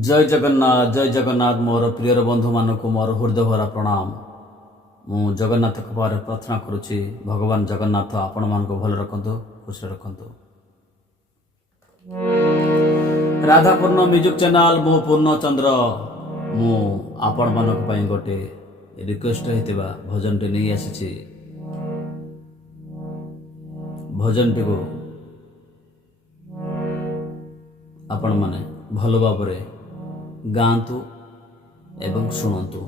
जय जगन्नाथ मोर प्रियर बंधु मानक मोर हृदय भरा प्रणाम। मु जगन्नाथ पारे प्रार्थना करुच्ची भगवान जगन्नाथ आपण मान भल रखु खुशी रखु। राधापूर्ण म्यूजिक चैनल मु पूर्ण चंद्र मु आपण मान गोटे रिक्वेस्ट होता भजन टी नहीं आसी भजन टी को आपण माने भल भाव गाँतु एवं शुणु।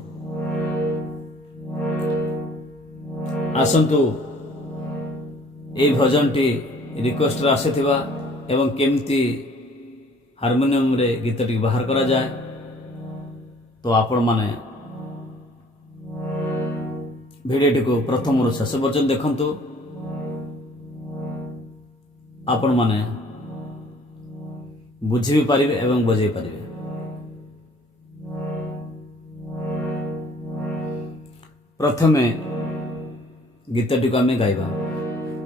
आसतु ये भजन टी रिक्वेस्ट आसीथिबा एवं केमती हारमोनियम रे गीत टी बाहर करा जाए तो आपण माने भिडियो टी को प्रथम शेष पर्यंत देखंतु। आपण माने बुझी भी पारिबे एवं बजाई पारिबे। प्रथमे गीतटी को आम गाइबा।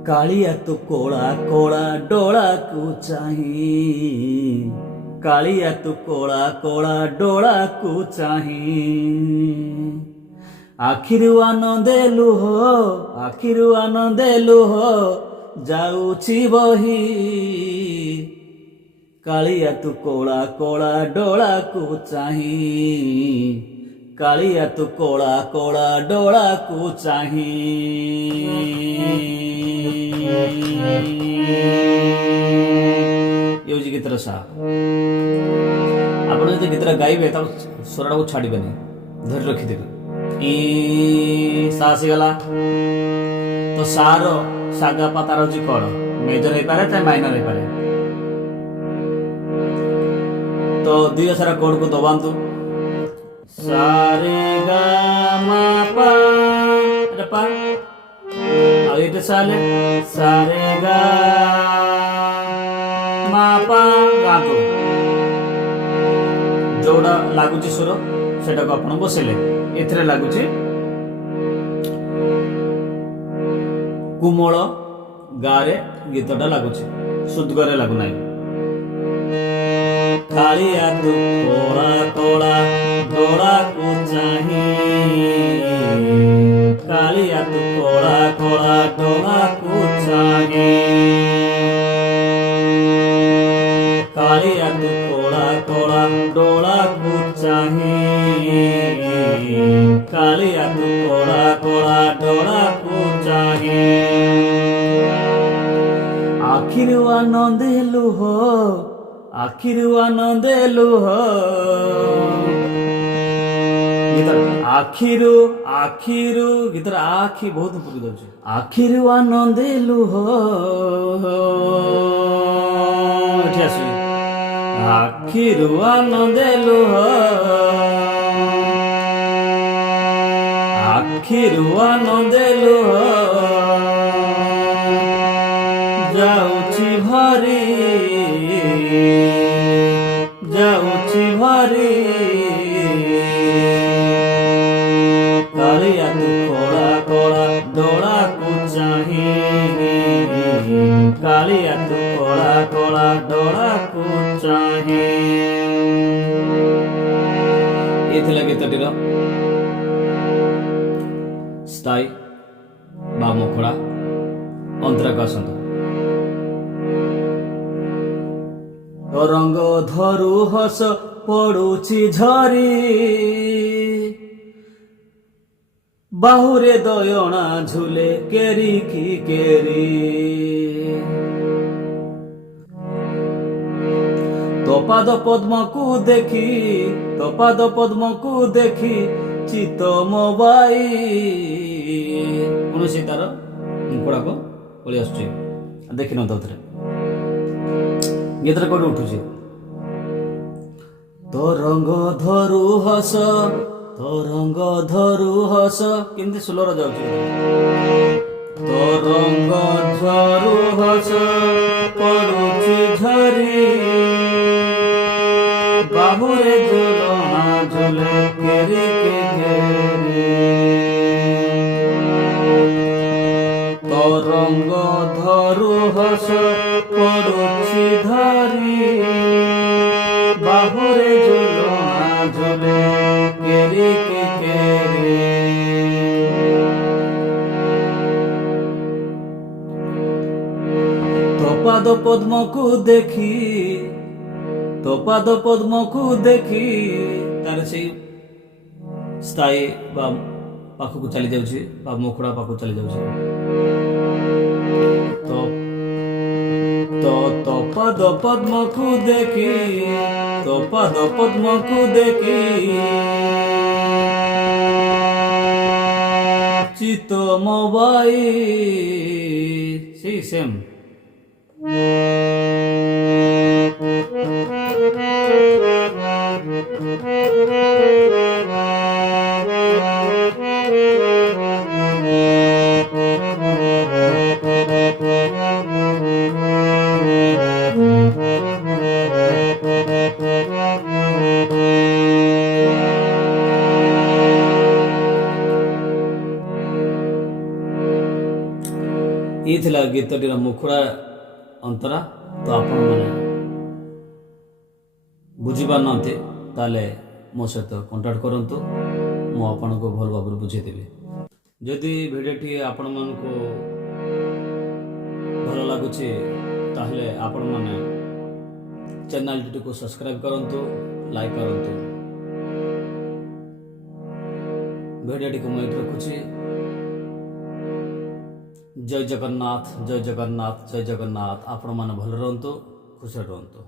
कालिया तू कोला कोला डोला को चाही, कालिया तू कोला कोला डोला को चाही, आखिरु आनंदे लुह, आखिरु आनंदे लुह जाऊची बही, कालिया तू कोला कोला डोला को चाही, कालिया तू कोला कोला डोला को चाही। ये गीतर सा आप गीत गाइबे स्वरटा को छाड़बेनि धरी रखिदेवे। सा आसीगला तो सार सागा पातार हूँ कौन मेजर हो पारे चाहे माइनर हो पारे। तो दुई सारा कोड को दबातु सारे गा मा पा पा आगे साले सारे गा मा पा गातु जोड़ा लगुच सुर सेटा को आपण बसले एथरे लगुच कुमल गारे गीतटा लगुच सुदगरे लगुना। कालिया तू कोला कोला डोला को चाही, कालिया तू कोला कोला डोला को चाही, कालिया तू कोला कोला डोला को चाही, कालिया तू कोला कोला डोला को चाही, आखिर आनंद लुह, आखिर आनंद लुह, आखिरु आखिरु गीतर आखि बहुत पूरी दउछ। आखिर आनंद लुह एठी आसी आखिर आनंद लुह, आखिर आनंद लुह जाउछि भारी, जाउछि भारी, कालिया तू कोला कोला डोला को चाही, कालिया तू कोला कोला डोला को चाही। ये गीतटीर स्थायी बा मुखड़ा अंतराक आसतु। रंग धरु हस पड़ुची झरी, बाहुरे दयणा झुले केरी की केरी, तोपाद पद्म को देखी, तोपाद पद्म को देखी चित मोबाई कौन तार मुखड़ा को पलि आस देखी न थे गीत कौट उठुची। तो रंग धरु हस, तो रंग धरु हस केमती सुलर जाउची। तो रंग धरु हस पड़ुची झरी, बाहुरे झुलना झुले केरी के घेरी, तो रंग धरु हस ପଡ଼ୁଛି ଧରି ବାହୁରେ ଝୁଲଣା ଝୁଲେ କେରିକି କେରି। ତୋ ପାଦ ପଦ୍ମକୁ ଦେଖି, ତୋ ପାଦ ପଦ୍ମକୁ ଦେଖି ତାର ସେଇ ସ୍ଥାୟୀ ବା ପାଖକୁ ଚାଲି ଯାଉଛି ବା ମୁଖୁଡ଼ା ପାଖକୁ ଚାଲି ଯାଉଛି। ତ ପାଦ ପଦ୍ମକୁ ଦେଖି, ତ ପାଦ ପଦ୍ମକୁ ଦେଖି ଚିତ ମୋବାଇ ସେଇ ସେମ୍। ये थिला गीतटीर मुखुड़ा अंतरा। तो आपण मैंने बुझीपार ना ताले मो सहित कंटाक्ट करंतु, मु आपण को भल भाव बुझेदेवी। जदि भिडियोटी आपण मन को भल लगुची ताहले आपण माने चैनल को सब्सक्राइब करंतु, लाइक करंतु। भिडियोटी को मैं रखुची। जय जगन्नाथ, जय जगन्नाथ, जय जगन्नाथ। आपण माने भल रहंतु, खुश रहंतु।